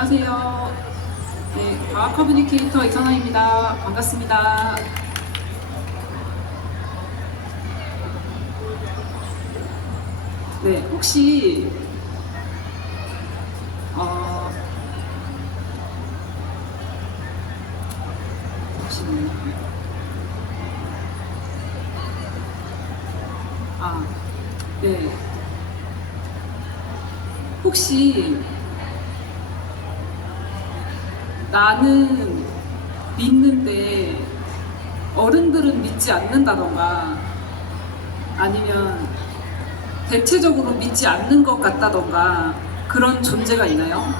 안녕하세요. 네, 과학 커뮤니케이터 이선아입니다. 반갑습니다. 네, 혹시 어, 잠시만요. 아, 네. 혹시 나는 믿는데 어른들은 믿지 않는다던가 아니면 대체적으로 믿지 않는 것 같다던가 그런 존재가 있나요?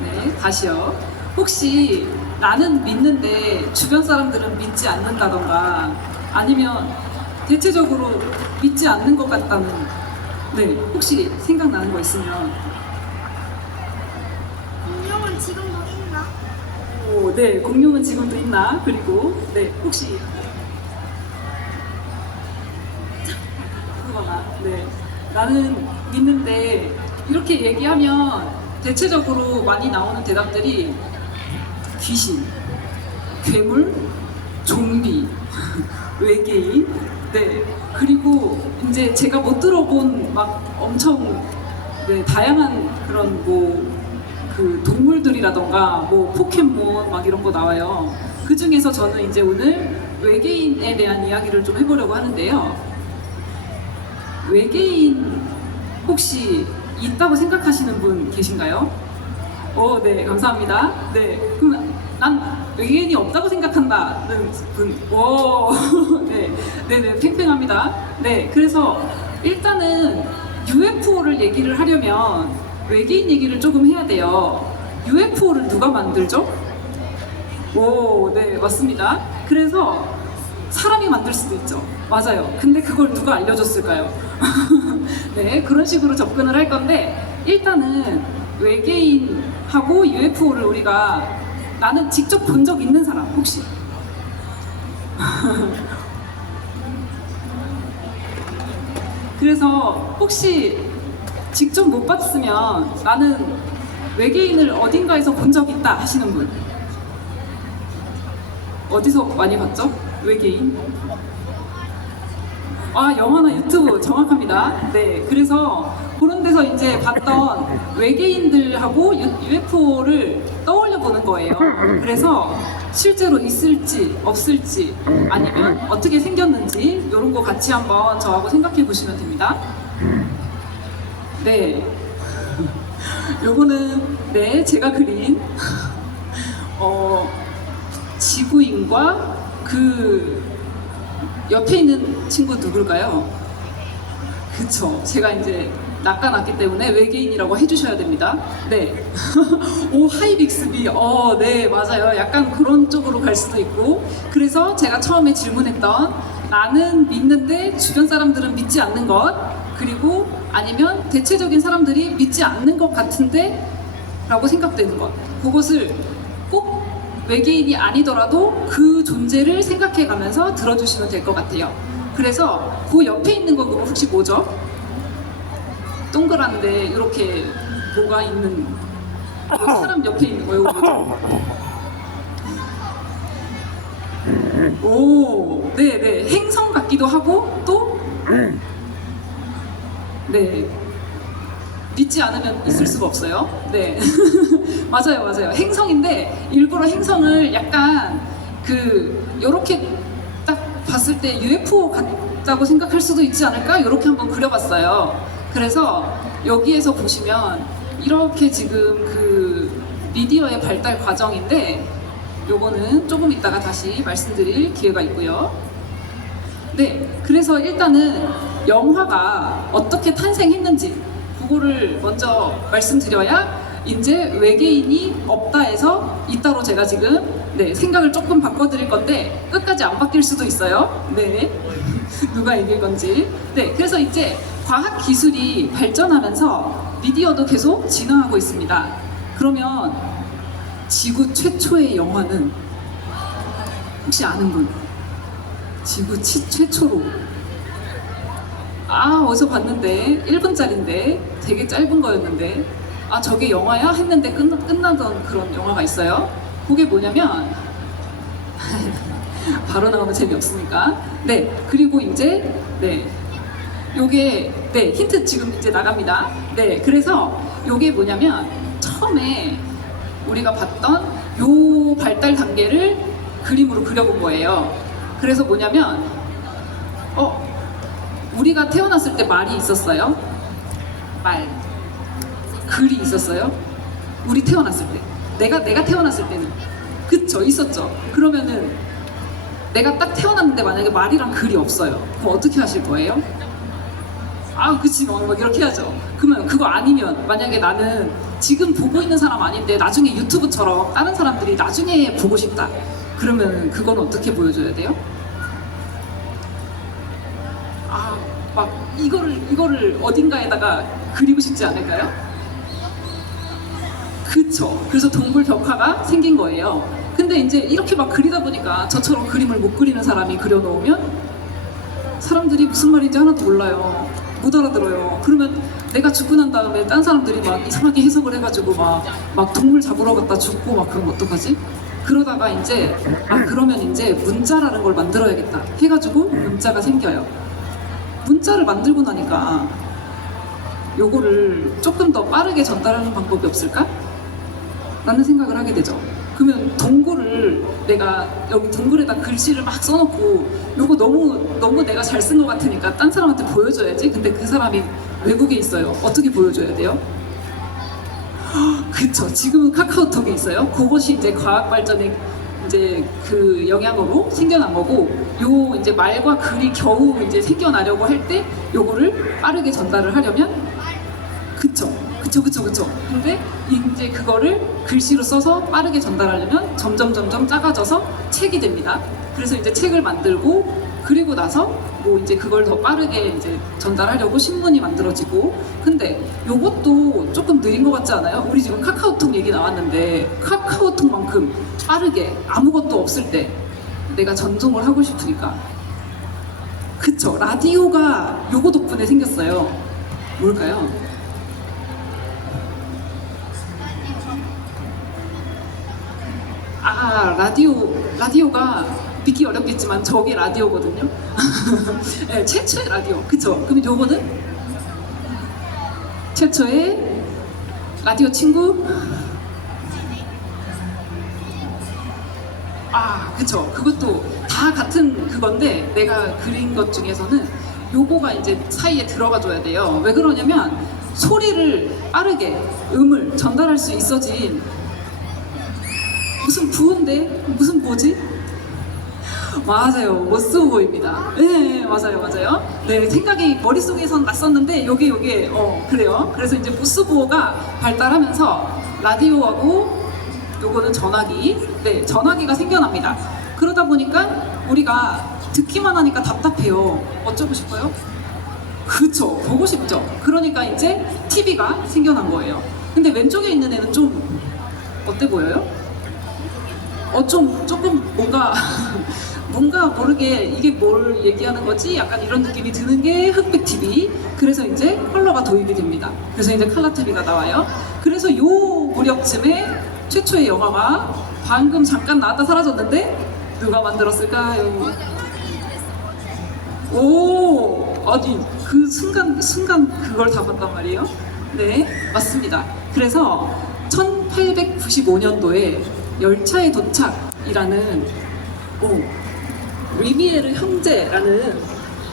네, 다시요. 혹시 나는 믿는데 주변 사람들은 믿지 않는다던가 아니면 대체적으로 믿지 않는 것 같다는 네, 혹시 생각나는 거 있으면 공룡은 지금도 있나? 오, 네, 공룡은 지금도 있나? 그리고 네, 혹시 그거나 네, 나는 믿는데 이렇게 얘기하면 대체적으로 많이 나오는 대답들이 귀신, 괴물, 좀비, 외계인, 네, 그리고 이제 제가 못 들어본 막 엄청 네, 다양한 그런 뭐 그 동물들이라던가 뭐 포켓몬 막 이런 거 나와요. 그 중에서 저는 이제 오늘 외계인에 대한 이야기를 좀 해보려고 하는데요. 외계인 혹시 있다고 생각하시는 분 계신가요? 네, 감사합니다. 네, 그럼 난 외계인이 없다고 생각한다는 분, 네, 네네, 팽팽합니다. 네, 그래서 일단은 UFO를 얘기를 하려면 외계인 얘기를 조금 해야 돼요. UFO를 누가 만들죠? 오, 네, 맞습니다. 그래서 사람이 만들 수도 있죠. 맞아요. 근데 그걸 누가 알려줬을까요? 네, 그런 식으로 접근을 할 건데, 일단은 외계인하고 UFO를 우리가 나는 직접 본 적 있는 사람, 혹시? 그래서 혹시 직접 못 봤으면 나는 외계인을 어딘가에서 본 적 있다 하시는 분. 어디서 많이 봤죠? 외계인? 아, 영화나 유튜브 정확합니다. 네, 그래서 그런 데서 이제 봤던 외계인들하고 UFO를 떠올려 보는 거예요. 그래서 실제로 있을지 없을지 아니면 어떻게 생겼는지 이런 거 같이 한번 저하고 생각해 보시면 됩니다. 네, 요거는 네 제가 그린 지구인과 그 옆에 있는 친구 누굴까요? 그쵸. 제가 이제 낚아놨기 때문에 외계인이라고 해주셔야 됩니다. 네. 오, 하이빅스비. 네, 맞아요. 약간 그런 쪽으로 갈 수도 있고. 그래서 제가 처음에 질문했던 나는 믿는데 주변 사람들은 믿지 않는 것. 그리고 아니면 대체적인 사람들이 믿지 않는 것 같은데 라고 생각되는 것. 그것을 꼭 외계인이 아니더라도 그 존재를 생각해 가면서 들어주시면 될 것 같아요. 그래서 그 옆에 있는 거 그거 혹시 뭐죠? 동그란데 이렇게 뭐가 있는 사람 옆에 있는 거 이거 뭐죠? 오, 네네 행성 같기도 하고 또 네. 믿지 않으면 있을 수가 없어요. 네. 맞아요, 맞아요. 행성인데 일부러 행성을 약간 요렇게 딱 봤을 때 UFO 같다고 생각할 수도 있지 않을까? 이렇게 한번 그려봤어요. 그래서 여기에서 보시면 이렇게 지금 그 미디어의 발달 과정인데 요거는 조금 이따가 다시 말씀드릴 기회가 있고요. 네, 그래서 일단은 영화가 어떻게 탄생했는지 그거를 먼저 말씀드려야 이제 외계인이 없다 해서 있다로 제가 지금 네, 생각을 조금 바꿔드릴 건데 끝까지 안 바뀔 수도 있어요. 네, 누가 이길 건지. 네, 그래서 이제 과학 기술이 발전하면서 미디어도 계속 진화하고 있습니다. 그러면 지구 최초의 영화는 혹시 아는 분? 지구 최초로 아 어디서 봤는데 1분짜리인데 되게 짧은 거였는데 아 저게 영화야? 했는데 끝나던 그런 영화가 있어요. 그게 뭐냐면 바로 나오면 재미없으니까. 네, 그리고 이제 네, 요게 네 힌트 지금 이제 나갑니다. 네, 그래서 요게 뭐냐면 처음에 우리가 봤던 요 발달 단계를 그림으로 그려본 거예요. 그래서 뭐냐면 우리가 태어났을 때 말이 있었어요. 말, 글이 있었어요. 우리 태어났을 때, 내가 태어났을 때는 그쵸 있었죠. 그러면은 내가 딱 태어났는데 만약에 말이랑 글이 없어요. 그럼 어떻게 하실 거예요? 아, 그치, 막 이렇게 해야죠. 그러면 그거 아니면 만약에 나는 지금 보고 있는 사람 아닌데 나중에 유튜브처럼 다른 사람들이 나중에 보고 싶다. 그러면 그건 어떻게 보여줘야 돼요? 아, 막 이거를 어딘가에다가 그리고 싶지 않을까요? 그쵸. 그래서 동굴 벽화가 생긴 거예요. 근데 이제 이렇게 막 그리다 보니까 저처럼 그림을 못 그리는 사람이 그려놓으면 사람들이 무슨 말인지 하나도 몰라요. 못 알아들어요. 그러면 내가 죽고 난 다음에 딴 사람들이 막 이상하게 해석을 해가지고 막 동물 잡으러 갔다 죽고 막 그러면 어떡하지? 그러다가 이제 그러면 이제 문자라는 걸 만들어야겠다 해가지고 문자가 생겨요. 문자를 만들고 나니까 요거를 조금 더 빠르게 전달하는 방법이 없을까? 라는 생각을 하게 되죠. 그러면 동굴을 내가 여기 동굴에다 글씨를 막 써놓고 요거 너무 내가 잘 쓴 것 같으니까 딴 사람한테 보여줘야지. 근데 그 사람이 외국에 있어요. 어떻게 보여줘야 돼요? 그쵸. 지금은 카카오톡이 있어요. 그것이 이제 과학 발전의 이제 그 영향으로 생겨난 거고, 요 이제 말과 글이 겨우 이제 생겨나려고 할 때 요거를 빠르게 전달을 하려면 그쵸. 근데 이제 그거를 글씨로 써서 빠르게 전달하려면 점점 작아져서 책이 됩니다. 그래서 이제 책을 만들고 그리고 나서 뭐 이제 그걸 더 빠르게 이제 전달하려고 신문이 만들어지고. 근데 요것도 조금 느린 것 같지 않아요? 우리 지금 카카오톡 얘기 나왔는데 카카오톡만큼 빠르게 아무것도 없을 때 내가 전송을 하고 싶으니까 그쵸. 라디오가 요거 덕분에 생겼어요. 뭘까요? 라디오가 믿기 어렵겠지만 저게 라디오거든요. 네, 최초의 라디오. 그쵸? 그럼 요거는 최초의 라디오 친구. 그쵸. 그것도 다 같은 그건데 내가 그린 것 중에서는 요거가 이제 사이에 들어가 줘야 돼요. 왜 그러냐면 소리를 빠르게 음을 전달할 수 있어진 무슨 부인데? 무슨 뭐지? 맞아요. 모스오버입니다. 네, 맞아요. 네, 생각이 머릿속에선 났었는데 요게 그래요. 그래서 이제 모스보어가 발달하면서 라디오하고 요거는 전화기. 네, 전화기가 생겨납니다. 그러다 보니까 우리가 듣기만 하니까 답답해요. 어쩌고 싶어요? 그쵸, 보고 싶죠. 그러니까 이제 TV가 생겨난 거예요. 근데 왼쪽에 있는 애는 좀 어때 보여요? 조금 뭔가 모르게 이게 뭘 얘기하는 거지? 약간 이런 느낌이 드는 게 흑백 TV. 그래서 이제 컬러가 도입이 됩니다. 그래서 이제 컬러 TV가 나와요. 그래서 요 무렵쯤에 최초의 영화가 방금 잠깐 나왔다 사라졌는데 누가 만들었을까요? 아니 그 순간 그걸 다 봤단 말이에요? 네, 맞습니다. 그래서 1895년도에 열차의 도착이라는 리미에르 형제라는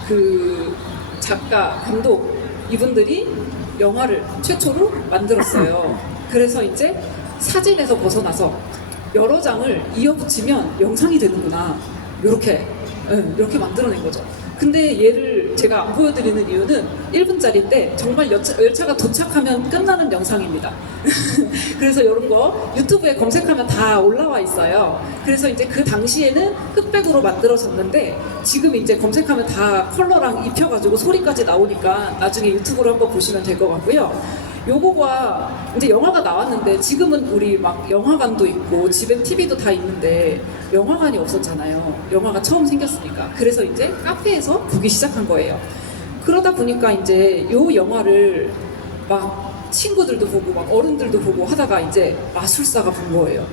그 작가, 감독 이분들이 영화를 최초로 만들었어요. 그래서 이제 사진에서 벗어나서 여러 장을 이어붙이면 영상이 되는구나. 이렇게 만들어낸 거죠. 근데 얘를 제가 안 보여드리는 이유는 1분짜리인데 정말 열차가 도착하면 끝나는 영상입니다. 그래서 이런 거 유튜브에 검색하면 다 올라와 있어요. 그래서 이제 그 당시에는 흑백으로 만들어졌는데 지금 이제 검색하면 다 컬러랑 입혀가지고 소리까지 나오니까 나중에 유튜브로 한번 보시면 될 것 같고요. 요거가 이제 영화가 나왔는데 지금은 우리 막 영화관도 있고 집엔 TV도 다 있는데 영화관이 없었잖아요. 영화가 처음 생겼으니까. 그래서 이제 카페에서 보기 시작한 거예요. 그러다 보니까 이제 요 영화를 막 친구들도 보고 막 어른들도 보고 하다가 이제 마술사가 본 거예요.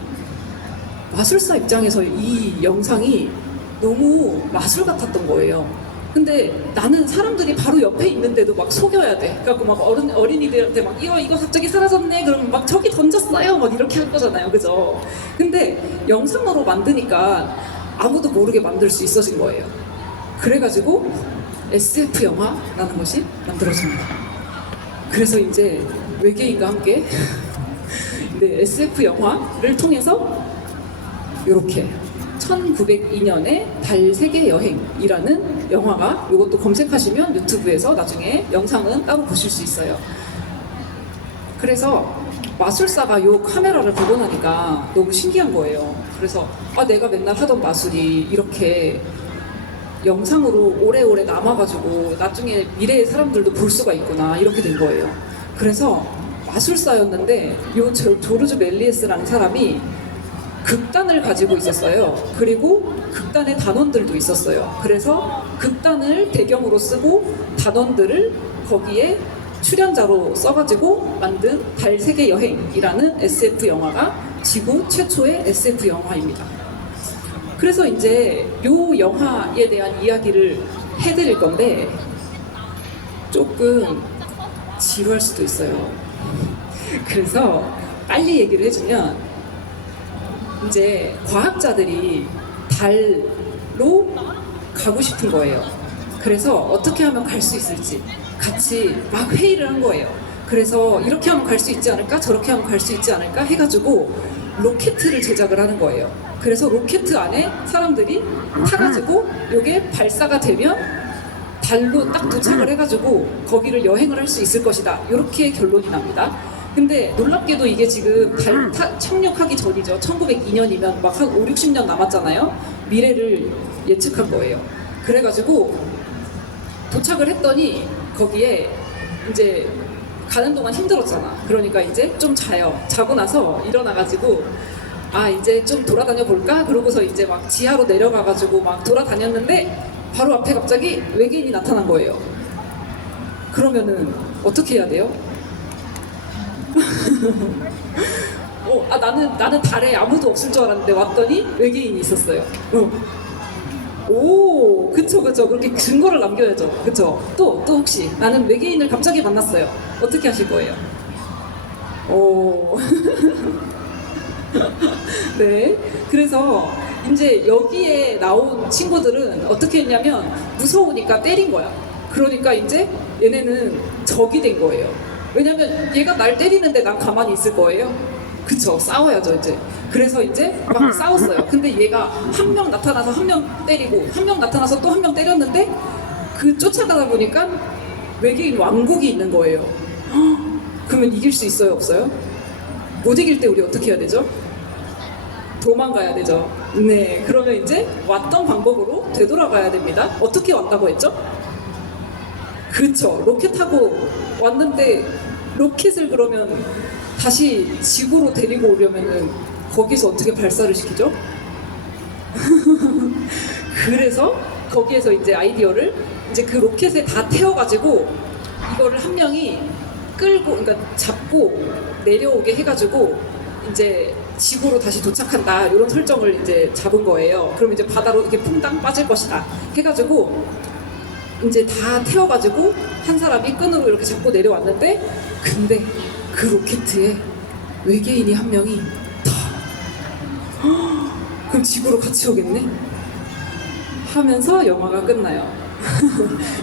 마술사 입장에서 이 영상이 너무 마술 같았던 거예요. 근데 나는 사람들이 바로 옆에 있는데도 막 속여야 돼. 그래갖고 막 어린이들한테 막 이거 갑자기 사라졌네. 그러면 막 저기 던졌어요. 막 이렇게 할 거잖아요. 그죠? 근데 영상으로 만드니까 아무도 모르게 만들 수 있어진 거예요. 그래가지고 SF 영화라는 것이 만들어집니다. 그래서 이제 외계인과 함께 네, SF 영화를 통해서 이렇게 1902년에 달 세계 여행이라는 영화가 이것도 검색하시면 유튜브에서 나중에 영상은 따로 보실 수 있어요. 그래서 마술사가 요 카메라를 보고 나니까 너무 신기한 거예요. 그래서 내가 맨날 하던 마술이 이렇게 영상으로 오래오래 남아가지고 나중에 미래의 사람들도 볼 수가 있구나 이렇게 된 거예요. 그래서 마술사였는데 요 조르주 멜리에스라는 사람이 극단을 가지고 있었어요. 그리고 극단의 단원들도 있었어요. 그래서 극단을 배경으로 쓰고 단원들을 거기에 출연자로 써가지고 만든 달 세계 여행이라는 SF 영화가 지구 최초의 SF 영화입니다. 그래서 이제 요 영화에 대한 이야기를 해드릴 건데 조금 지루할 수도 있어요. 그래서 빨리 얘기를 해주면 이제 과학자들이 달로 가고 싶은 거예요. 그래서 어떻게 하면 갈 수 있을지 같이 막 회의를 한 거예요. 그래서 이렇게 하면 갈 수 있지 않을까? 저렇게 하면 갈 수 있지 않을까? 해가지고 로켓을 제작을 하는 거예요. 그래서 로켓 안에 사람들이 타가지고 이게 발사가 되면 달로 딱 도착을 해가지고 거기를 여행을 할 수 있을 것이다. 이렇게 결론이 납니다. 근데 놀랍게도 이게 지금 달 착륙하기 전이죠. 1902년이면 막 한 5, 60년 남았잖아요. 미래를 예측한 거예요. 그래가지고 도착을 했더니 거기에 이제 가는 동안 힘들었잖아. 그러니까 이제 좀 자요. 자고 나서 일어나가지고 이제 좀 돌아다녀 볼까? 그러고서 이제 막 지하로 내려가가지고 막 돌아다녔는데 바로 앞에 갑자기 외계인이 나타난 거예요. 그러면은 어떻게 해야 돼요? 나는 달에 아무도 없을 줄 알았는데 왔더니 외계인이 있었어요. 오, 그쵸. 그렇게 증거를 남겨야죠. 그쵸. 또 혹시 나는 외계인을 갑자기 만났어요. 어떻게 하실 거예요? 오. 네. 그래서 이제 여기에 나온 친구들은 어떻게 했냐면 무서우니까 때린 거야. 그러니까 이제 얘네는 적이 된 거예요. 왜냐면 얘가 날 때리는데 난 가만히 있을 거예요. 그쵸. 싸워야죠 이제. 그래서 이제 막 싸웠어요. 근데 얘가 한 명 나타나서 한 명 때리고 한 명 나타나서 또 한 명 때렸는데 그 쫓아가다 보니까 외계인 왕국이 있는 거예요. 그러면 이길 수 있어요 없어요? 못 이길 때 우리 어떻게 해야 되죠? 도망가야 되죠. 네, 그러면 이제 왔던 방법으로 되돌아가야 됩니다. 어떻게 왔다고 했죠? 그쵸. 로켓 타고 왔는데 로켓을 그러면 다시 지구로 데리고 오려면은 거기서 어떻게 발사를 시키죠? 그래서 거기에서 이제 아이디어를 이제 그 로켓에 다 태워가지고 이거를 한 명이 끌고, 그러니까 잡고 내려오게 해가지고 이제 지구로 다시 도착한다 이런 설정을 이제 잡은 거예요. 그럼 이제 바다로 이렇게 퐁당 빠질 것이다 해가지고 이제 다 태워가지고 한 사람이 끈으로 이렇게 잡고 내려왔는데 근데 그 로켓에 외계인이 한 명이 그럼 지구로 같이 오겠네? 하면서 영화가 끝나요.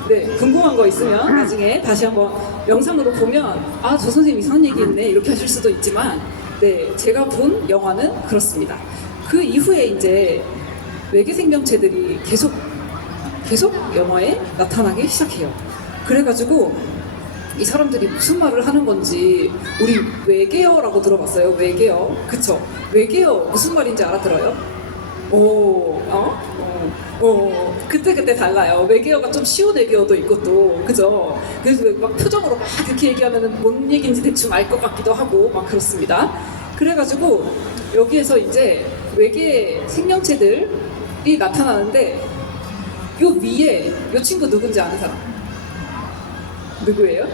네, 궁금한 거 있으면 나중에 다시 한번 영상으로 보면 저 선생님 이상한 얘기했네 이렇게 하실 수도 있지만 네, 제가 본 영화는 그렇습니다. 그 이후에 이제 외계 생명체들이 계속 영화에 나타나기 시작해요. 그래가지고 이 사람들이 무슨 말을 하는 건지 우리 외계어라고 들어봤어요. 외계어. 그쵸? 외계어 무슨 말인지 알아들어요? 그때 달라요. 외계어가 좀 쉬운 외계어도 있고 또 그죠? 그래서 막 표정으로 막 이렇게 얘기하면은 뭔 얘기인지 대충 알 것 같기도 하고 막 그렇습니다. 그래가지고 여기에서 이제 외계 생명체들이 나타나는데 요 위에 요 친구 누군지 아는 사람? 누구예요?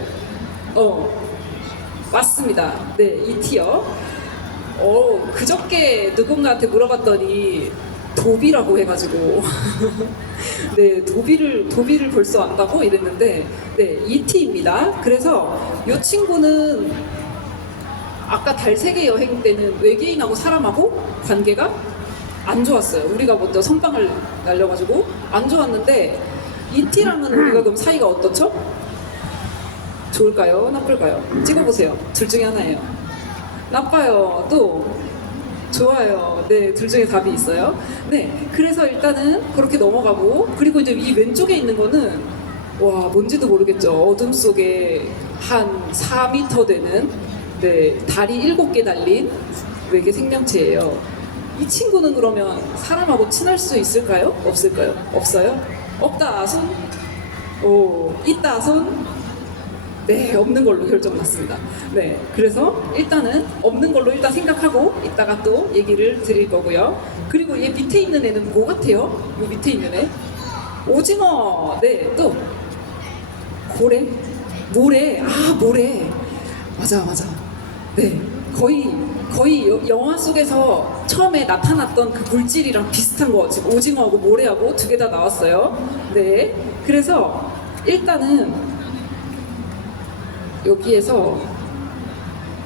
맞습니다. 네, 이티요. 그저께 누군가한테 물어봤더니 도비라고 해가지고 네, 도비를 벌써 안다고 이랬는데 네, 이티입니다. 그래서 이 친구는 아까 달 세계 여행 때는 외계인하고 사람하고 관계가 안 좋았어요. 우리가 먼저 선방을 날려가지고 안 좋았는데 이티랑은 우리가 그럼 사이가 어떻죠? 좋을까요? 나쁠까요? 찍어보세요. 둘 중에 하나예요. 나빠요. 또 좋아요. 네, 둘 중에 답이 있어요. 네, 그래서 일단은 그렇게 넘어가고 그리고 이제 이 왼쪽에 있는 거는 와 뭔지도 모르겠죠. 어둠 속에 한 4m 되는 네, 다리 7개 달린 외계 생명체예요. 이 친구는 그러면 사람하고 친할 수 있을까요? 없을까요? 없어요? 없다 손? 있다 손? 네, 없는 걸로 결정났습니다. 네, 그래서 일단은 없는 걸로 일단 생각하고 이따가 또 얘기를 드릴 거고요. 그리고 얘 밑에 있는 애는 뭐 같아요? 이 밑에 있는 애? 오징어! 네, 또 고래? 모래? 모래. 맞아. 네, 거의 영화 속에서 처음에 나타났던 그 물질이랑 비슷한 거 지금 오징어하고 모래하고 두 개 다 나왔어요. 네, 그래서 일단은 여기에서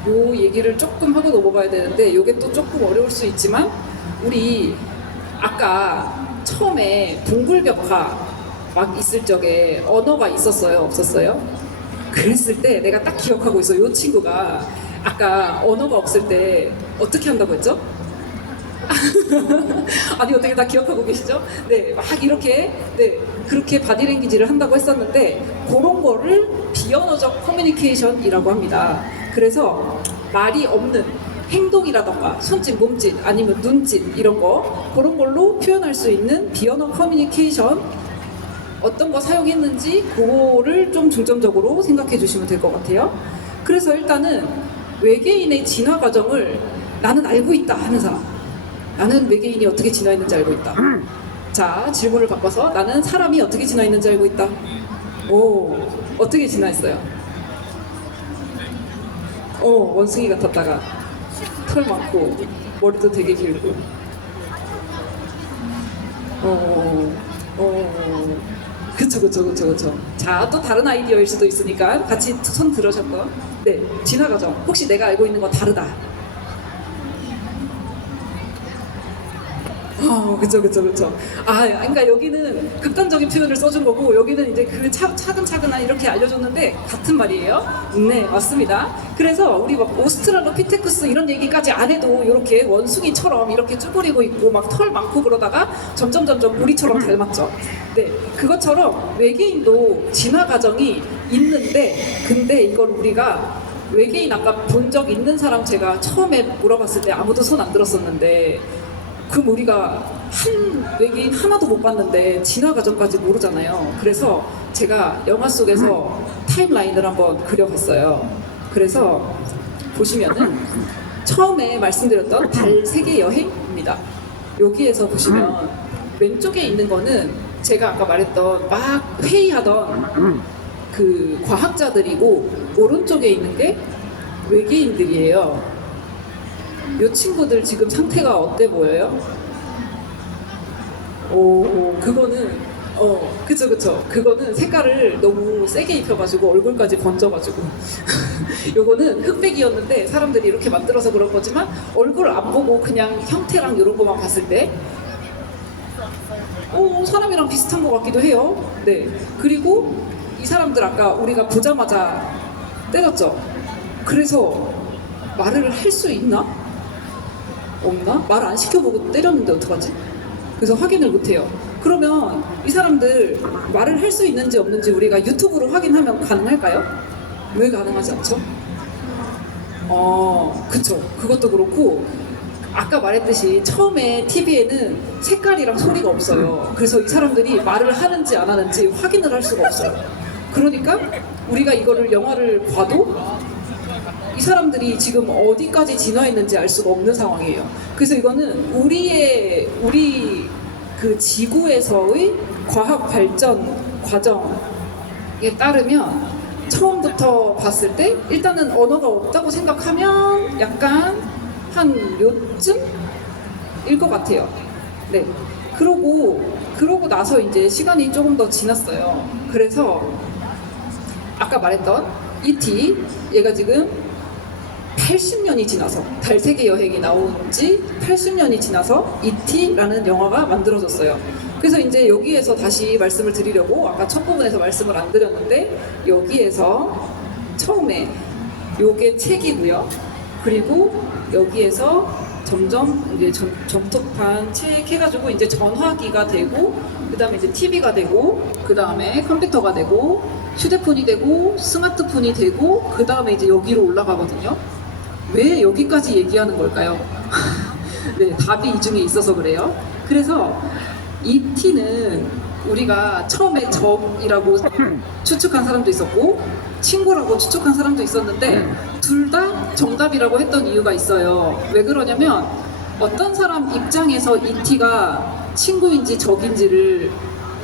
요 얘기를 조금 하고 넘어가야 되는데 요게 또 조금 어려울 수 있지만 우리 아까 처음에 동굴벽화 막 있을 적에 언어가 있었어요? 없었어요? 그랬을 때 내가 딱 기억하고 있어. 요 친구가 아까 언어가 없을 때 어떻게 한다고 했죠? 아니 어떻게 다 기억하고 계시죠? 네, 막 이렇게 네 그렇게 바디랭귀지를 한다고 했었는데 그런 거를 비언어적 커뮤니케이션이라고 합니다. 그래서 말이 없는 행동이라던가 손짓, 몸짓 아니면 눈짓 이런 거 그런 걸로 표현할 수 있는 비언어 커뮤니케이션 어떤 거 사용했는지 그거를 좀 중점적으로 생각해 주시면 될 것 같아요. 그래서 일단은 외계인의 진화 과정을 나는 알고 있다 하는 사람 나는 외계인이 어떻게 진화했는지 알고 있다. 자, 질문을 바꿔서 나는 사람이 어떻게 진화했는지 알고 있다. 어떻게 진화했어요? 원숭이 같았다가 털 많고 머리도 되게 길고 그쵸. 자, 또 다른 아이디어일 수도 있으니까 같이 손 들으셨고 네, 진화 과정 혹시 내가 알고 있는 건 다르다. 그쵸. 그러니까 여기는 극단적인 표현을 써준 거고 여기는 이제 그 차근차근 이렇게 알려줬는데 같은 말이에요. 네, 맞습니다. 그래서 우리 막 오스트랄로피테쿠스 이런 얘기까지 안 해도 이렇게 원숭이처럼 이렇게 쭈그리고 있고 막 털 많고 그러다가 점점 우리처럼 닮았죠. 네, 그것처럼 외계인도 진화 과정이 있는데 근데 이걸 우리가 외계인 아까 본 적 있는 사람 제가 처음에 물어봤을 때 아무도 손 안 들었었는데 그럼 우리가 한 외계인 하나도 못 봤는데 진화 과정까지 모르잖아요. 그래서 제가 영화 속에서 타임라인을 한번 그려봤어요. 그래서 보시면은 처음에 말씀드렸던 달 세계 여행입니다. 여기에서 보시면 왼쪽에 있는 거는 제가 아까 말했던 막 회의하던 그 과학자들이고 오른쪽에 있는 게 외계인들이에요. 이 친구들 지금 상태가 어때 보여요? 그거는 그쵸. 그거는 색깔을 너무 세게 입혀가지고 얼굴까지 번져가지고 요거는 흑백이었는데 사람들이 이렇게 만들어서 그런 거지만 얼굴 안 보고 그냥 형태랑 이런 거만 봤을 때 사람이랑 비슷한 것 같기도 해요. 네. 그리고 이 사람들 아까 우리가 보자마자 때렸죠. 그래서 말을 할 수 있나? 없나? 말 안 시켜보고 때렸는데 어떡하지? 그래서 확인을 못해요. 그러면 이 사람들 말을 할 수 있는지 없는지 우리가 유튜브로 확인하면 가능할까요? 왜 가능하지 않죠? 그쵸. 그것도 그렇고 아까 말했듯이 처음에 TV에는 색깔이랑 소리가 없어요. 그래서 이 사람들이 말을 하는지 안 하는지 확인을 할 수가 없어요. 그러니까 우리가 이거를 영화를 봐도 이 사람들이 지금 어디까지 진화했는지 알 수가 없는 상황이에요. 그래서 이거는 우리 그 지구에서의 과학 발전 과정에 따르면 처음부터 봤을 때 일단은 언어가 없다고 생각하면 약간 한 요쯤일 것 같아요. 네. 그러고 나서 이제 시간이 조금 더 지났어요. 그래서 아까 말했던 E.T. 얘가 지금 80년이 지나서 달세계 여행이 나온 지 80년이 지나서 E.T.라는 영화가 만들어졌어요. 그래서 이제 여기에서 다시 말씀을 드리려고 아까 첫 부분에서 말씀을 안 드렸는데 여기에서 처음에 요게 책이고요. 그리고 여기에서 점점 이제 점토판 책 해가지고 이제 전화기가 되고 그 다음에 이제 TV가 되고 그 다음에 컴퓨터가 되고 휴대폰이 되고 스마트폰이 되고 그 다음에 이제 여기로 올라가거든요. 왜 여기까지 얘기하는 걸까요? 네, 답이 이 중에 있어서 그래요. 그래서 E.T.는 우리가 처음에 적이라고 추측한 사람도 있었고 친구라고 추측한 사람도 있었는데 둘 다 정답이라고 했던 이유가 있어요. 왜 그러냐면 어떤 사람 입장에서 E.T.가 친구인지 적인지를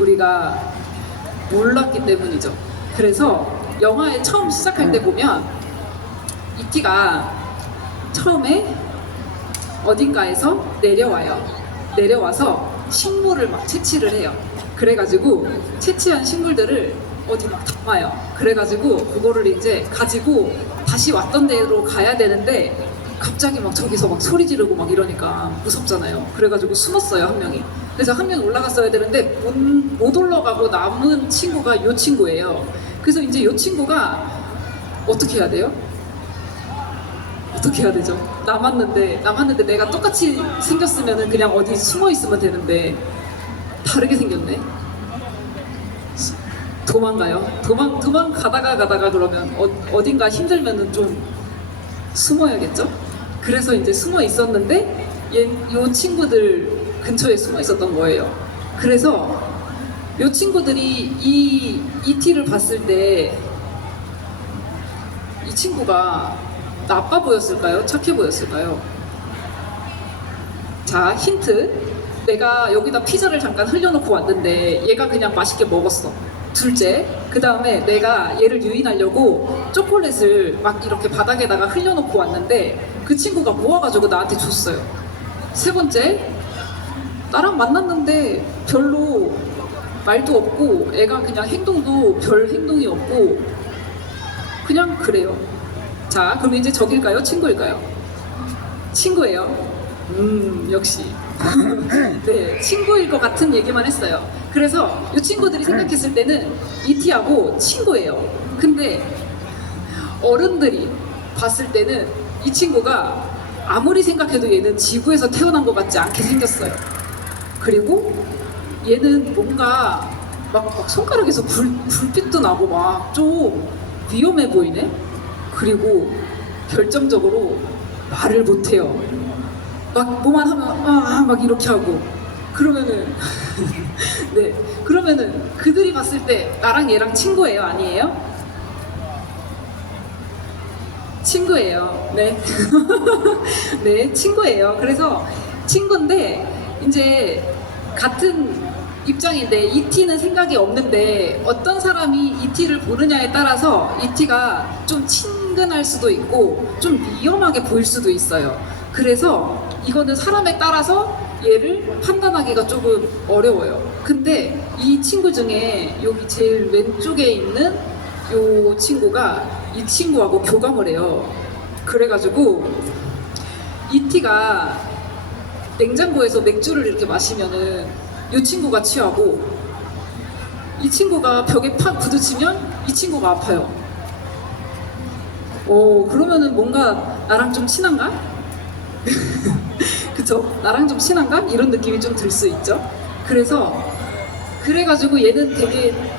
우리가 몰랐기 때문이죠. 그래서 영화에 처음 시작할 때 보면 E.T.가 처음에 어딘가에서 내려와요. 내려와서 식물을 막 채취를 해요. 그래가지고 채취한 식물들을 어디 막 담아요. 그래가지고 그거를 이제 가지고 다시 왔던 데로 가야 되는데 갑자기 막 저기서 막 소리 지르고 막 이러니까 무섭잖아요. 그래가지고 숨었어요, 한 명이. 그래서 한 명이 올라갔어야 되는데 못 올라가고 남은 친구가 요 친구예요. 그래서 이제 요 친구가 어떻게 해야 돼요? 어떻게 해야 되죠? 남았는데 내가 똑같이 생겼으면은 그냥 어디 숨어 있으면 되는데 다르게 생겼네. 도망가요. 도망가다가 그러면 어딘가 힘들면은 좀 숨어야겠죠? 그래서 이제 숨어 있었는데 요 친구들 근처에 숨어 있었던 거예요. 그래서 요 친구들이 이 E.T.를 봤을 때 이 친구가 나빠 보였을까요? 착해 보였을까요? 자, 힌트. 내가 여기다 피자를 잠깐 흘려놓고 왔는데 얘가 그냥 맛있게 먹었어. 둘째. 그 다음에 내가 얘를 유인하려고 초콜릿을 막 이렇게 바닥에다가 흘려놓고 왔는데 그 친구가 모아가지고 나한테 줬어요. 세 번째. 나랑 만났는데 별로 말도 없고 애가 그냥 행동도 별 행동이 없고 그냥 그래요. 자, 그럼 이제 적일까요? 친구일까요? 친구예요. 역시. 네, 친구일 것 같은 얘기만 했어요. 그래서 이 친구들이 생각했을 때는 E.T.하고 친구예요. 근데 어른들이 봤을 때는 이 친구가 아무리 생각해도 얘는 지구에서 태어난 것 같지 않게 생겼어요. 그리고 얘는 뭔가 막 손가락에서 불빛도 나고 막 좀 위험해 보이네? 그리고 결정적으로 말을 못해요. 막 뭐만 하면 막 이렇게 하고 그러면은 네, 그러면은 그들이 봤을 때 나랑 얘랑 친구예요? 아니에요? 친구예요. 네. 네, 친구예요. 그래서 친구인데 이제 같은 입장인데 E.T.는 생각이 없는데 어떤 사람이 E.T.를 보느냐에 따라서 E.T.가 좀 친근할 수도 있고 좀 위험하게 보일 수도 있어요. 그래서 이거는 사람에 따라서 얘를 판단하기가 조금 어려워요. 근데 이 친구 중에 여기 제일 왼쪽에 있는 이 친구가 이 친구하고 교감을 해요. 그래가지고 E.T.가 냉장고에서 맥주를 이렇게 마시면은 이 친구가 취하고 이 친구가 벽에 팍 부딪히면 이 친구가 아파요. 그러면은 뭔가 나랑 좀 친한가? 그쵸? 나랑 좀 친한가? 이런 느낌이 좀 들 수 있죠. 그래가지고 얘는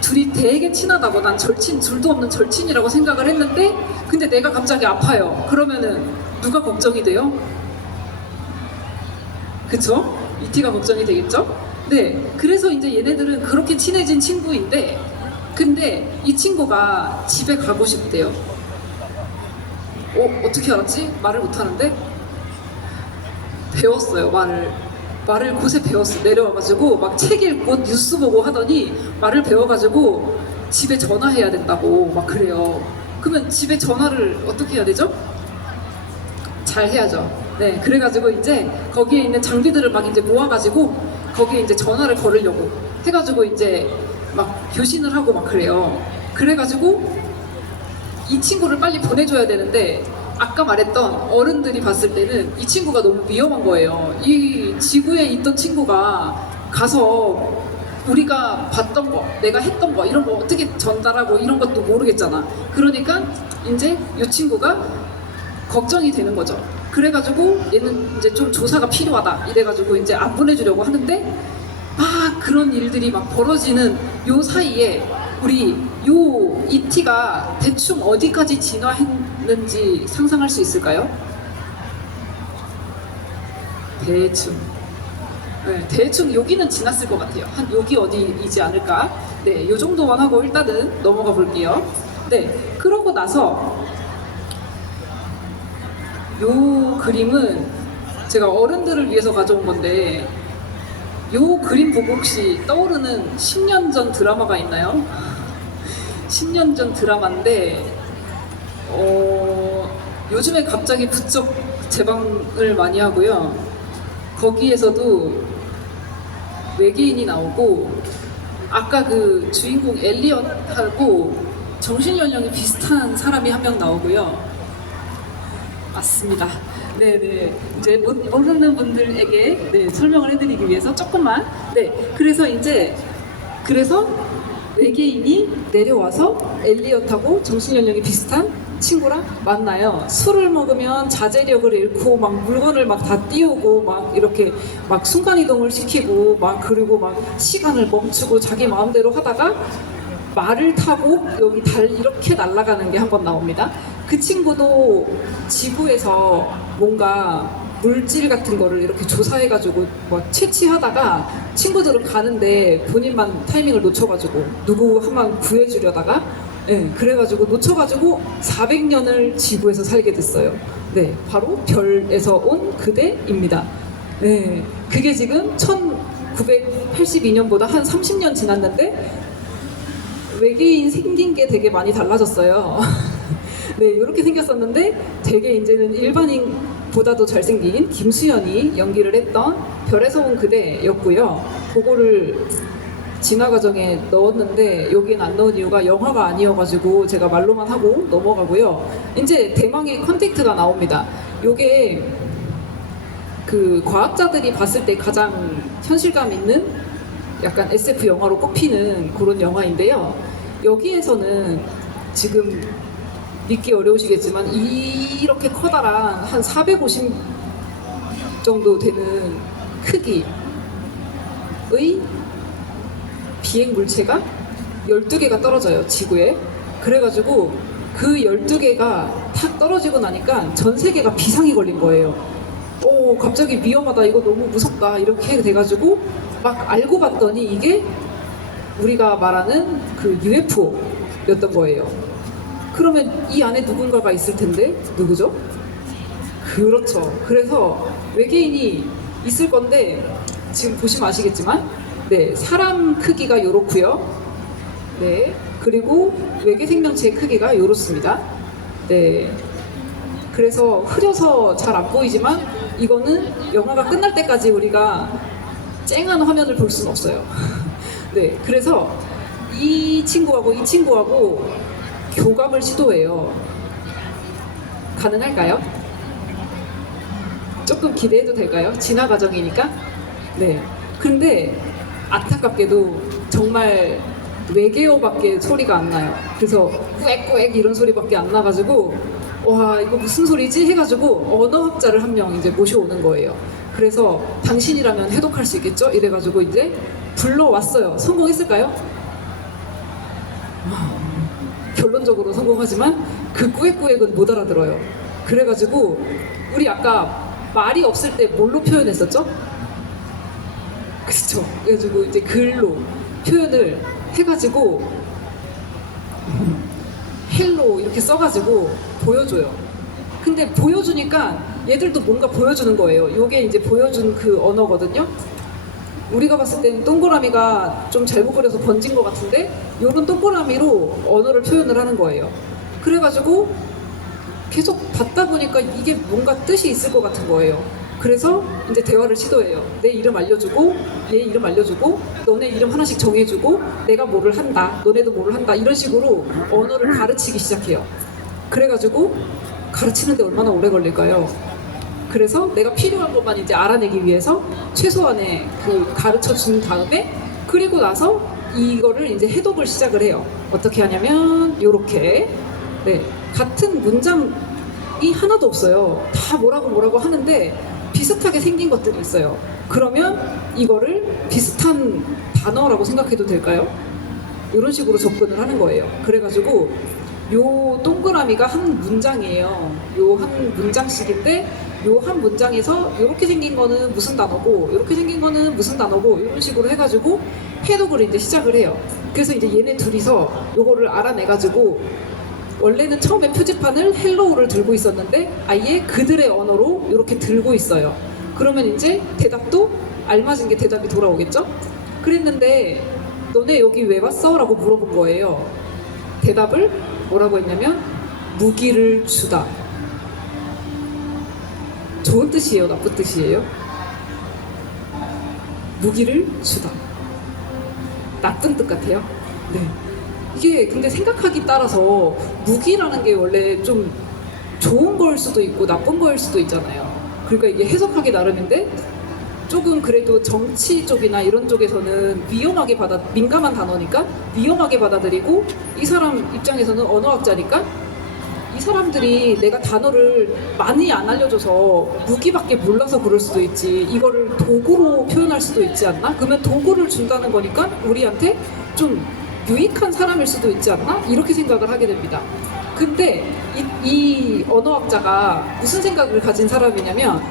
둘이 되게 친하다고 난 둘도 없는 절친이라고 생각을 했는데 근데 내가 갑자기 아파요. 그러면은 누가 걱정이 돼요? 그쵸? E.T.가 걱정이 되겠죠? 네, 그래서 이제 얘네들은 그렇게 친해진 친구인데 근데 이 친구가 집에 가고 싶대요. 어떻게 알았지? 말을 못하는데? 배웠어요, 말을 곳에 배웠어. 내려와가지고 막 책 읽고 뉴스 보고 하더니 말을 배워가지고 집에 전화해야 된다고 막 그래요. 그러면 집에 전화를 어떻게 해야 되죠? 잘 해야죠. 네, 그래가지고 이제 거기에 있는 장비들을 막 이제 모아가지고 거기에 이제 전화를 걸으려고 해가지고 이제 막 교신을 하고 막 그래요. 그래가지고 이 친구를 빨리 보내줘야 되는데 아까 말했던 어른들이 봤을 때는 이 친구가 너무 위험한 거예요. 이 지구에 있던 친구가 가서 우리가 봤던 거, 내가 했던 거 이런 거 어떻게 전달하고 이런 것도 모르겠잖아. 그러니까 이제 이 친구가 걱정이 되는 거죠. 그래가지고 얘는 이제 좀 조사가 필요하다 이래가지고 이제 안 보내주려고 하는데 막 그런 일들이 막 벌어지는 요 사이에 우리 요 이티가 대충 어디까지 진화했는지 상상할 수 있을까요? 대충. 네, 대충 여기는 지났을 것 같아요. 한 여기 어디이지 않을까? 네, 요 정도만 하고 일단은 넘어가 볼게요. 네, 그러고 나서 요 그림은 제가 어른들을 위해서 가져온 건데 요 그림 보고 혹시 떠오르는 10년 전 드라마가 있나요? 10년 전 드라마인데 요즘에 갑자기 부쩍 재방을 많이 하고요. 거기에서도 외계인이 나오고 아까 그 주인공 엘리엇하고 정신연령이 비슷한 사람이 한 명 나오고요. 맞습니다. 네네. 이제 모르는 분들에게 네, 설명을 해드리기 위해서 조금만. 네. 그래서 외계인이 내려와서 엘리엇하고 정신연령이 비슷한 친구랑 만나요. 술을 먹으면 자제력을 잃고 막 물건을 막 다 띄우고 막 이렇게 막 순간이동을 시키고 막 그리고 막 시간을 멈추고 자기 마음대로 하다가 말을 타고 여기 이렇게 날아가는 게 한 번 나옵니다. 그 친구도 지구에서 뭔가 물질 같은 거를 이렇게 조사해가지고 막 채취하다가 친구들은 가는데 본인만 타이밍을 놓쳐가지고 누구 한 명 구해주려다가 네, 그래가지고 놓쳐가지고 400년을 지구에서 살게 됐어요. 네, 바로 별에서 온 그대입니다. 네, 그게 지금 1982년보다 한 30년 지났는데 외계인 생긴 게 되게 많이 달라졌어요. 네, 이렇게 생겼었는데 되게 이제는 일반인보다도 잘생긴 김수현이 연기를 했던 별에서 온 그대였고요. 그거를 진화 과정에 넣었는데 여기는 안 넣은 이유가 영화가 아니어가지고 제가 말로만 하고 넘어가고요. 이제 대망의 컨택트가 나옵니다. 요게 그 과학자들이 봤을 때 가장 현실감 있는 약간 SF 영화로 꼽히는 그런 영화인데요. 여기에서는 지금 믿기 어려우시겠지만 이렇게 커다란 한 450 정도 되는 크기의 비행 물체가 12개가 떨어져요, 지구에. 그래가지고 그 12개가 탁 떨어지고 나니까 전 세계가 비상이 걸린 거예요. 갑자기 위험하다, 이거 너무 무섭다, 이렇게 돼가지고 막 알고 봤더니 이게 우리가 말하는 그 UFO였던 거예요. 그러면 이 안에 누군가가 있을 텐데 누구죠? 그렇죠. 그래서 외계인이 있을 건데 지금 보시면 아시겠지만 네, 사람 크기가 요렇고요. 네, 그리고 외계 생명체의 크기가 요렇습니다. 네, 그래서 흐려서 잘 안 보이지만 이거는 영화가 끝날 때까지 우리가 쨍한 화면을 볼 수는 없어요. 네, 그래서 이 친구하고 교감을 시도해요. 가능할까요? 조금 기대해도 될까요? 진화 과정이니까. 네. 근데 안타깝게도 정말 외계어밖에 소리가 안 나요. 그래서 꾸액꾸액 이런 소리밖에 안 나가지고 와, 이거 무슨 소리지? 해가지고 언어학자를 한 명 이제 모셔오는 거예요. 그래서 당신이라면 해독할 수 있겠죠? 이래가지고 이제 불러왔어요. 성공했을까요? 결론적으로 성공하지만 그 꾸액꾸액은 못 알아들어요. 그래가지고 우리 아까 말이 없을 때 뭘로 표현했었죠? 그렇죠. 그래가지고 이제 글로 표현을 해가지고 헬로 이렇게 써가지고 보여줘요. 근데 보여주니까 얘들도 뭔가 보여주는 거예요. 요게 이제 보여준 그 언어거든요. 우리가 봤을 땐 동그라미가 좀 잘못 그려서 번진 것 같은데 이런 동그라미로 언어를 표현을 하는 거예요. 그래가지고 계속 받다 보니까 이게 뭔가 뜻이 있을 것 같은 거예요. 그래서 이제 대화를 시도해요. 내 이름 알려주고 얘 이름 알려주고 너네 이름 하나씩 정해주고 내가 뭐를 한다 너네도 뭐를 한다 이런 식으로 언어를 가르치기 시작해요. 그래가지고 가르치는데 얼마나 오래 걸릴까요? 그래서 내가 필요한 것만 이제 알아내기 위해서 최소한의 그 가르쳐 준 다음에 그리고 나서 이거를 이제 해독을 시작을 해요. 어떻게 하냐면 요렇게 네, 같은 문장이 하나도 없어요. 다 뭐라고 하는데 비슷하게 생긴 것들이 있어요. 그러면 이거를 비슷한 단어라고 생각해도 될까요? 이런 식으로 접근을 하는 거예요. 그래가지고 요 동그라미가 한 문장이에요. 요 한 문장씩인데 요 한 문장에서 이렇게 생긴 거는 무슨 단어고 이렇게 생긴 거는 무슨 단어고 이런 식으로 해가지고 해독을 이제 시작을 해요. 그래서 이제 얘네 둘이서 요거를 알아내가지고 원래는 처음에 표지판을 헬로우를 들고 있었는데 아예 그들의 언어로 이렇게 들고 있어요. 그러면 이제 대답도 알맞은 게 대답이 돌아오겠죠? 그랬는데 너네 여기 왜 왔어? 라고 물어본 거예요. 대답을 뭐라고 했냐면 무기를 주다. 좋은 뜻이에요? 나쁜 뜻이에요? 무기를 주다. 나쁜 뜻 같아요? 네. 이게 근데 생각하기 따라서 무기라는 게 원래 좀 좋은 거일 수도 있고 나쁜 거일 수도 있잖아요. 그러니까 이게 해석하기 나름인데 조금 그래도 정치 쪽이나 이런 쪽에서는 민감한 단어니까 위험하게 받아들이고 이 사람 입장에서는 언어학자니까 이 사람들이 내가 단어를 많이 안 알려줘서 무기밖에 몰라서 그럴 수도 있지 이거를 도구로 표현할 수도 있지 않나? 그러면 도구를 준다는 거니까 우리한테 좀 유익한 사람일 수도 있지 않나? 이렇게 생각을 하게 됩니다. 근데 이 언어학자가 무슨 생각을 가진 사람이냐면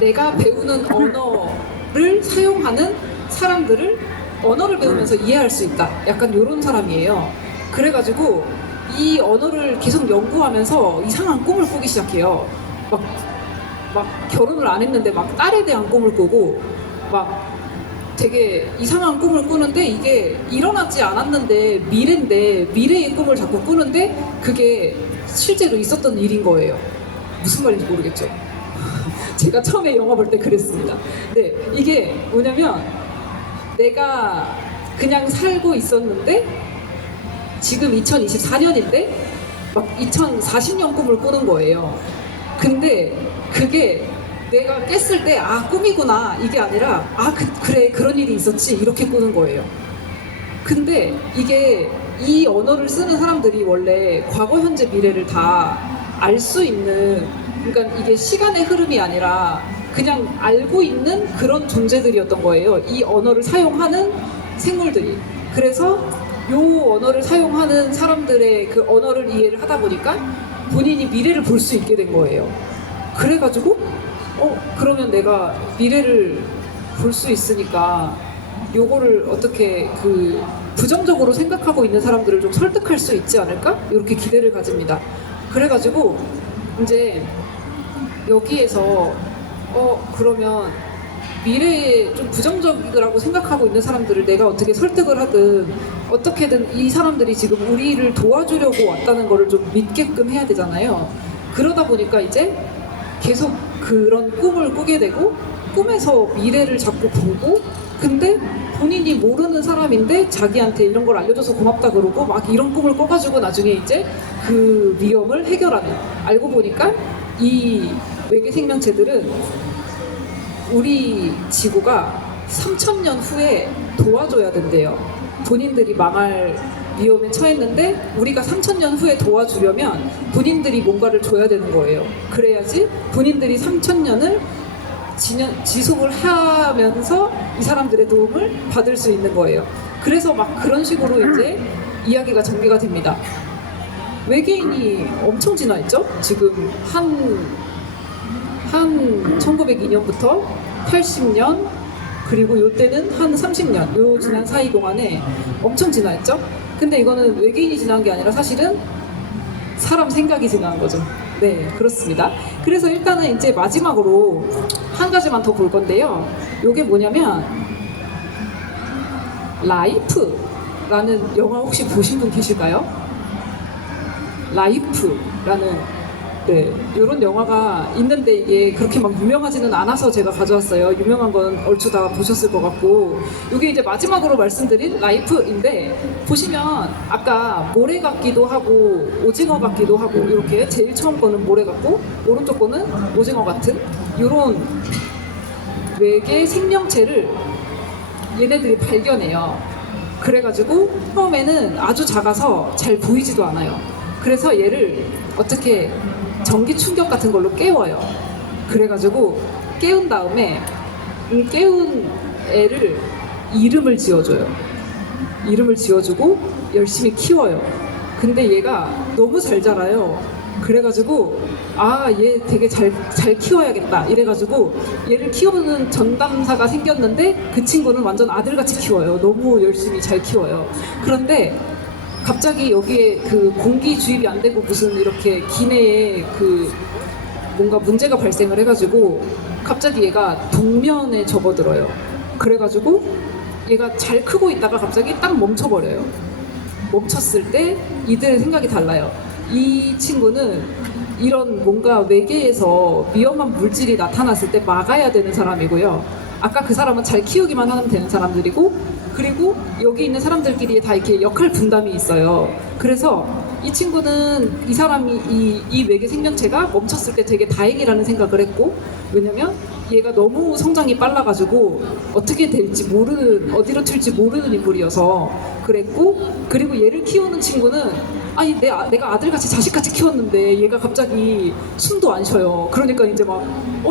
내가 배우는 언어를 사용하는 사람들을 언어를 배우면서 이해할 수 있다. 약간 이런 사람이에요. 그래가지고 이 언어를 계속 연구하면서 이상한 꿈을 꾸기 시작해요. 막 결혼을 안 했는데 막 딸에 대한 꿈을 꾸고 막 되게 이상한 꿈을 꾸는데 이게 일어나지 않았는데 미래의 꿈을 자꾸 꾸는데 그게 실제로 있었던 일인 거예요. 무슨 말인지 모르겠죠. 제가 처음에 영화 볼 때 그랬습니다. 네, 이게 뭐냐면 내가 그냥 살고 있었는데 지금 2024년인데 막 2040년 꿈을 꾸는 거예요. 근데 그게 내가 깼을 때 아 꿈이구나 이게 아니라 아 그래 그런 일이 있었지 이렇게 꾸는 거예요. 근데 이게 이 언어를 쓰는 사람들이 원래 과거 현재 미래를 다 알 수 있는 그러니까 이게 시간의 흐름이 아니라 그냥 알고 있는 그런 존재들이었던 거예요. 이 언어를 사용하는 생물들이. 그래서 요 언어를 사용하는 사람들의 그 언어를 이해를 하다 보니까 본인이 미래를 볼 수 있게 된 거예요. 그래가지고 그러면 내가 미래를 볼 수 있으니까 요거를 어떻게 그 부정적으로 생각하고 있는 사람들을 좀 설득할 수 있지 않을까? 이렇게 기대를 가집니다. 그래가지고 이제 여기에서 그러면 미래에 좀 부정적이라고 생각하고 있는 사람들을 내가 어떻게 설득을 하든 어떻게든 이 사람들이 지금 우리를 도와주려고 왔다는 거를 좀 믿게끔 해야 되잖아요. 그러다 보니까 이제 계속 그런 꿈을 꾸게 되고 꿈에서 미래를 자꾸 보고 근데 본인이 모르는 사람인데 자기한테 이런 걸 알려줘서 고맙다 그러고 막 이런 꿈을 꿔가지고 나중에 이제 그 위험을 해결하는 알고 보니까 이 외계 생명체들은 우리 지구가 3000년 후에 도와줘야 된대요. 본인들이 망할 위험에 처했는데 우리가 3000년 후에 도와주려면 본인들이 뭔가를 줘야 되는 거예요. 그래야지 본인들이 3000년을 지속을 하면서 이 사람들의 도움을 받을 수 있는 거예요. 그래서 막 그런 식으로 이제 이야기가 전개가 됩니다. 외계인이 엄청 진화했죠? 지금 한 1902년부터 80년 그리고 요때는 한 30년 요 지난 사이 동안에 엄청 진화했죠? 근데 이거는 외계인이 진화한 게 아니라 사실은 사람 생각이 진화한 거죠. 네, 그렇습니다. 그래서 일단은 이제 마지막으로 한 가지만 더 볼 건데요. 요게 뭐냐면 라이프라는 영화 혹시 보신 분 계실까요? 라이프라는 네, 이런 영화가 있는데 이게 그렇게 막 유명하지는 않아서 제가 가져왔어요. 유명한 건 얼추 다 보셨을 것 같고 이게 이제 마지막으로 말씀드린 라이프인데 보시면 아까 모래 같기도 하고 오징어 같기도 하고 이렇게 제일 처음 거는 모래 같고 오른쪽 거는 오징어 같은 이런 외계 생명체를 얘네들이 발견해요. 그래가지고 처음에는 아주 작아서 잘 보이지도 않아요. 그래서 얘를 어떻게 전기 충격 같은 걸로 깨워요. 그래가지고 깨운 다음에 깨운 애를 이름을 지어줘요. 이름을 지어주고 열심히 키워요. 근데 얘가 너무 잘 자라요. 그래가지고 얘 되게 잘 키워야겠다 이래가지고 얘를 키우는 전담사가 생겼는데 그 친구는 완전 아들같이 키워요. 너무 열심히 잘 키워요. 그런데 갑자기 여기에 그 공기 주입이 안 되고 무슨 이렇게 기내에 그 뭔가 문제가 발생을 해가지고 갑자기 얘가 동면에 접어들어요. 그래가지고 얘가 잘 크고 있다가 갑자기 딱 멈춰버려요. 멈췄을 때 이들의 생각이 달라요. 이 친구는 이런 뭔가 외계에서 위험한 물질이 나타났을 때 막아야 되는 사람이고요. 아까 그 사람은 잘 키우기만 하면 되는 사람들이고 그리고 여기 있는 사람들끼리 다 이렇게 역할 분담이 있어요. 그래서 이 친구는 이 사람이 이 외계 생명체가 멈췄을 때 되게 다행이라는 생각을 했고 왜냐면 얘가 너무 성장이 빨라가지고 어떻게 될지 모르는 어디로 튈지 모르는 인물이어서 그랬고 그리고 얘를 키우는 친구는 아니 내가 아들같이 자식같이 키웠는데 얘가 갑자기 숨도 안 쉬어요. 그러니까 이제 막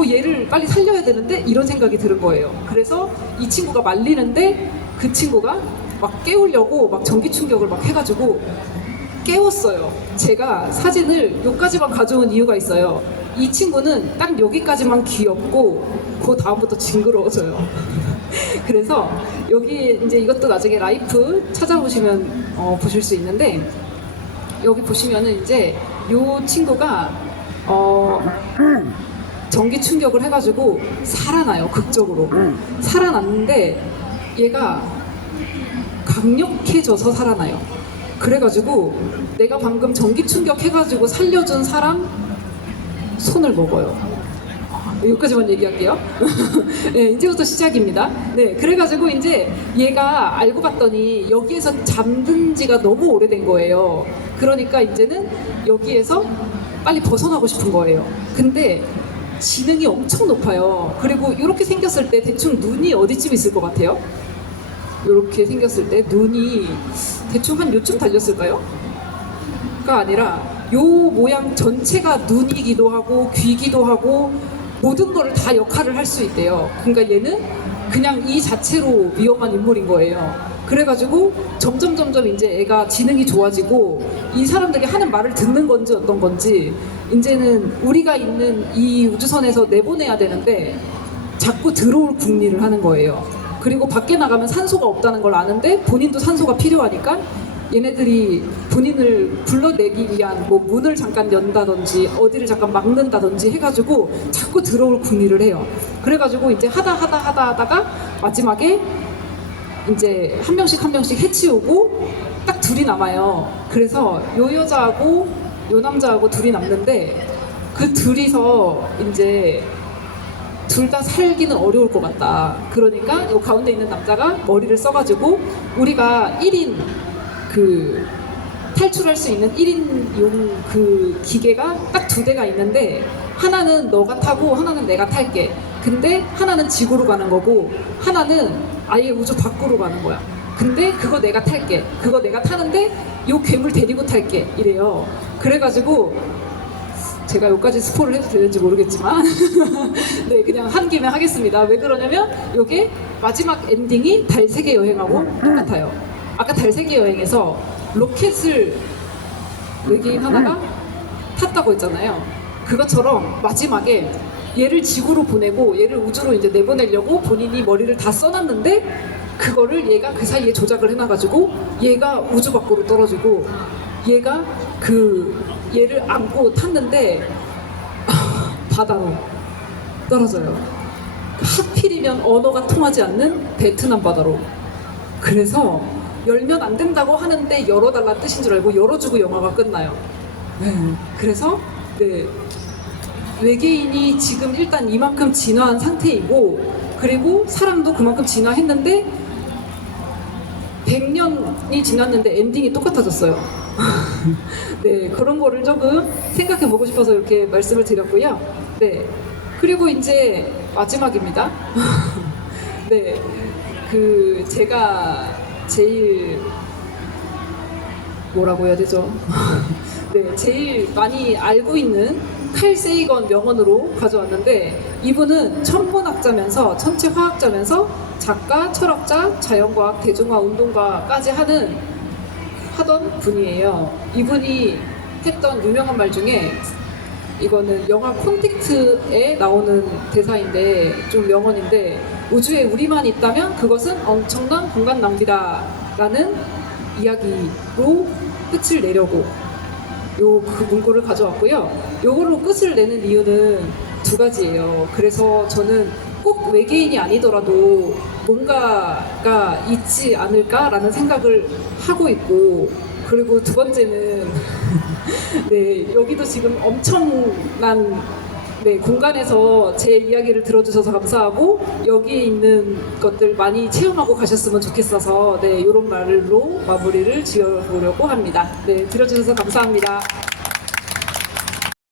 얘를 빨리 살려야 되는데 이런 생각이 드는 거예요. 그래서 이 친구가 말리는데 그 친구가 막 깨우려고 막 전기 충격을 막 해가지고 깨웠어요. 제가 사진을 여기까지만 가져온 이유가 있어요. 이 친구는 딱 여기까지만 귀엽고 그 다음부터 징그러워져요. 그래서 여기 이제 이것도 나중에 라이프 찾아보시면 보실 수 있는데 여기 보시면은 이제 요 친구가 전기 충격을 해가지고 살아나요. 극적으로 살아났는데 얘가 강력해져서 살아나요. 그래가지고 내가 방금 전기 충격 해가지고 살려준 사람 손을 먹어요. 여기까지만 얘기할게요. 네, 이제부터 시작입니다. 네, 그래가지고 이제 얘가 알고 봤더니 여기에서 잠든 지가 너무 오래된 거예요. 그러니까 이제는 여기에서 빨리 벗어나고 싶은 거예요. 근데 지능이 엄청 높아요. 그리고 이렇게 생겼을 때 대충 눈이 어디쯤 있을 것 같아요? 이렇게 생겼을 때 눈이 대충 한 요쯤 달렸을까요? 가 아니라 요 모양 전체가 눈이기도 하고 귀기도 하고 모든 거를 다 역할을 할 수 있대요. 그러니까 얘는 그냥 이 자체로 위험한 인물인 거예요. 그래가지고 점점 이제 애가 지능이 좋아지고 이 사람들이 하는 말을 듣는 건지 어떤 건지 이제는 우리가 있는 이 우주선에서 내보내야 되는데 자꾸 들어올 궁리를 하는 거예요. 그리고 밖에 나가면 산소가 없다는 걸 아는데 본인도 산소가 필요하니까 얘네들이 본인을 불러내기 위한 뭐 문을 잠깐 연다든지 어디를 잠깐 막는다든지 해가지고 자꾸 들어올 궁리를 해요. 그래가지고 이제 하다가 마지막에 이제 한 명씩 해치우고 딱 둘이 남아요. 그래서 요 여자하고 요 남자하고 둘이 남는데 그 둘이서 이제 둘 다 살기는 어려울 것 같다. 그러니까 요 가운데 있는 남자가 머리를 써가지고 우리가 1인 그 탈출할 수 있는 1인용 그 기계가 딱 2대가 있는데 하나는 너가 타고 하나는 내가 탈게. 근데 하나는 지구로 가는 거고 하나는 아예 우주 밖으로 가는 거야. 근데 그거 내가 탈게. 그거 내가 타는데 요 괴물 데리고 탈게. 이래요. 그래가지고 제가 여기까지 스포를 해도 되는지 모르겠지만 네, 그냥 한 김에 하겠습니다. 왜 그러냐면 요게 마지막 엔딩이 달 세계 여행하고 똑같아요. 아까 달 세계 여행에서 로켓을 외계인 하나가 탔다고 했잖아요. 그것처럼 마지막에 얘를 지구로 보내고 얘를 우주로 이제 내보내려고 본인이 머리를 다 써놨는데 그거를 얘가 그 사이에 조작을 해놔가지고 얘가 우주 밖으로 떨어지고 얘가 얘를 안고 탔는데 바다로 떨어져요. 하필이면 언어가 통하지 않는 베트남 바다로. 그래서 열면 안 된다고 하는데 열어달라는 뜻인 줄 알고 열어주고 영화가 끝나요. 네. 그래서 네. 외계인이 지금 일단 이만큼 진화한 상태이고, 그리고 사람도 그만큼 진화했는데 100년이 지났는데 엔딩이 똑같아졌어요. 네, 그런 거를 조금 생각해 보고 싶어서 이렇게 말씀을 드렸고요. 네, 그리고 이제 마지막입니다. 네, 그 제가 제일 뭐라고 해야 되죠? 네, 제일 많이 알고 있는 칼 세이건 명언으로 가져왔는데, 이분은 천문학자면서 천체화학자면서 작가, 철학자, 자연과학, 대중화, 운동가까지 하던 분이에요. 이분이 했던 유명한 말 중에, 이거는 영화 콘택트에 나오는 대사인데 좀 명언인데, 우주에 우리만 있다면 그것은 엄청난 공간 낭비다 라는 이야기로 끝을 내려고 그 문구를 가져왔고요. 요걸로 끝을 내는 이유는 두 가지예요. 그래서 저는 꼭 외계인이 아니더라도 뭔가가 있지 않을까라는 생각을 하고 있고, 그리고 두 번째는 네, 여기도 지금 엄청난 공간에서 제 이야기를 들어주셔서 감사하고, 여기에 있는 것들 많이 체험하고 가셨으면 좋겠어서 이런 말로 마무리를 지어보려고 합니다. 네, 들어주셔서 감사합니다.